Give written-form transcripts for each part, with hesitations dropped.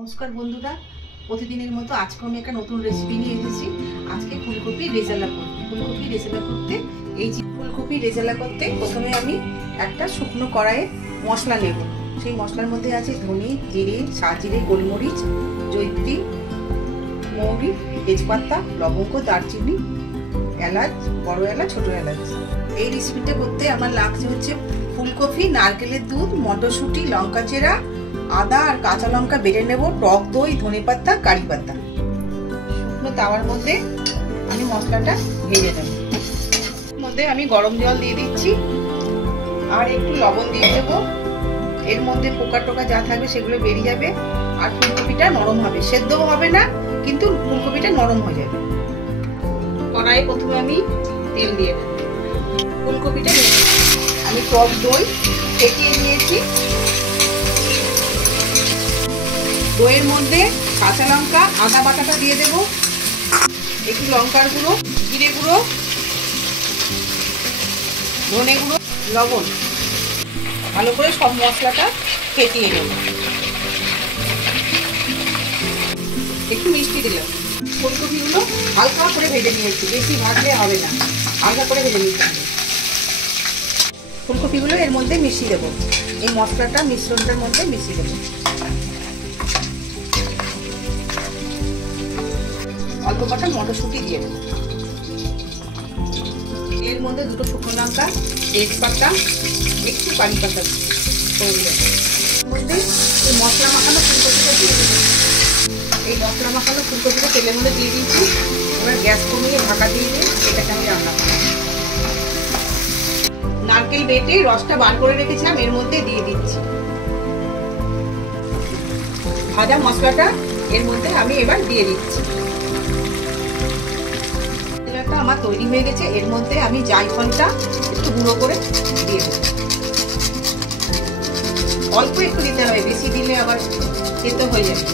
নমস্কার বন্ধুরা, প্রতিদিনের মতো আজকে আমি একটা নতুন রেসিপি নিয়ে এসেছি। আজকে ফুলকপি রেজালা করব। ফুলকপি রেজালা করতে ফুলকপি রেজালা করতে প্রথমে আমি একটা শুকনো কড়াইয়ে মশলা নেব। সেই মশলার মধ্যে আছে ধনে, জিরে, সাজিরে, গোলমরিচ, জয়িত্রী, মৌরি, তেজপাতা, লবঙ্গ, দারচিনি, এলাচ, বড় এলাচ, ছোট এলাচ। এই রেসিপিটা করতে আমার লাগছে হচ্ছে ফুলকপি, নারকেলের দুধ, মটরশুঁটি, লঙ্কা চেরা, আদা আর কাঁচা লঙ্কা বেটে নেব, টক দই, ধনেপাতা, কারি পাতা। শুকনো তাওয়ার মধ্যে আমি মশলাটা ভেজে নেব। মধ্যে আমি গরম জল দিয়ে দিচ্ছি আর একটু লবণ দিয়ে দেবো। এর মধ্যে পোকা টোকা যা থাকবে সেগুলো বেরিয়ে যাবে আর ফুলকপিটা নরম হবে। সেদ্ধও হবে না, কিন্তু ফুলকপিটা নরম হয়ে যাবে। কড়াইয়ে প্রথমে আমি তেল দিয়ে দেব। ফুলকপিটা আমি টক দই ফেটিয়ে নিয়েছি। দইয়ের মধ্যে কাঁচা লঙ্কা, আদা বাটাটা দিয়ে দেব, একটু লঙ্কার গুঁড়ো, জিরে গুঁড়ো, ধনে গুঁড়ো, লবণ। ভালো করে সব মশলাটা ফেটিয়ে নেব। একটু মিষ্টি দিলাম। ফুলকপিগুলো হালকা করে ভেজে নিয়েছি, বেশি ভাজলে হবে না, হালকা করে ভেজে নিতে হবে। ফুলকপিগুলো এর মধ্যে মিশিয়ে দেবো, এই মশলাটা মিশ্রণটার মধ্যে মিশিয়ে দেবো। অল্প কটা মটরশুঁটি দিয়ে দেবো। এর মধ্যে দুটো শুকনো লঙ্কা, তেজপাতা, একটু কারি পাতা এর মধ্যে এই মশলা মাখানো ফুলকপিটা দিয়ে দেবো। এই মশলা মাখানো ফুলকপিটা তেলের মধ্যে দিয়ে দিচ্ছি। এবার গ্যাস কমিয়ে ঢাকা দিয়ে দিয়ে এটাকে আমি রান্না করব। নারকেল বেটে রসটা বার করে রেখেছিলাম, এর মধ্যে দিয়ে দিচ্ছি। ভাজা মশলাটা এর মধ্যে আমি এবার দিয়ে দিচ্ছি। আমার তৈরি হয়ে গেছে। এর মধ্যে আমি জায়ফলটা একটু গুঁড়ো করে দিয়ে দেবো। অল্প একটু দিতে হবে, বেশি দিলে আবার খেতে হয়ে যাবে।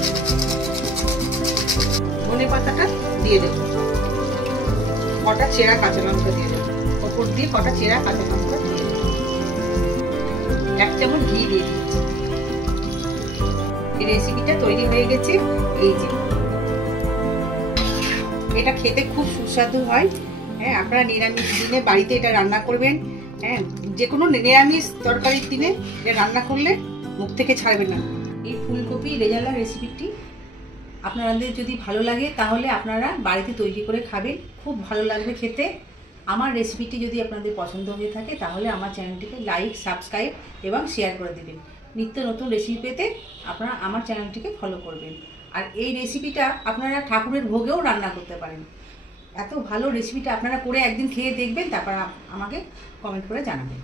ধনে পাতাটা দিয়ে দেবো, কটা চেরা কাঁচা লঙ্কা দিয়ে দেবো, ওপর দিয়ে কটা চেরা কাঁচা লঙ্কা দিয়ে দেবো, 1 চামচ ঘি দিয়ে দিচ্ছি। এই রেসিপিটা তৈরি হয়ে গেছে। এই যে এটা খেতে খুব সুস্বাদু হয়। হ্যাঁ, আপনারা নিরামিষ দিনে বাড়িতে এটা রান্না করবেন। হ্যাঁ, যে কোনো নিরামিষ তরকারির দিনে এটা রান্না করলে মুখ থেকে ছাড়বে না। এই ফুলকপি রেজালা রেসিপিটি আপনাদের যদি ভালো লাগে তাহলে আপনারা বাড়িতে তৈরি করে খাবেন, খুব ভালো লাগবে খেতে। আমার রেসিপিটি যদি আপনাদের পছন্দ হয়ে থাকে তাহলে আমার চ্যানেলটিকে লাইক, সাবস্ক্রাইব এবং শেয়ার করে দেবেন। নিত্য নতুন রেসিপি পেতে আপনারা আমার চ্যানেলটিকে ফলো করবেন। আর এই রেসিপিটা আপনারা ঠাকুরের ভোগেও রান্না করতে পারেন। এত ভালো রেসিপিটা আপনারা করে একদিন খেয়ে দেখবেন, তারপর আমাকে কমেন্ট করে জানাবেন।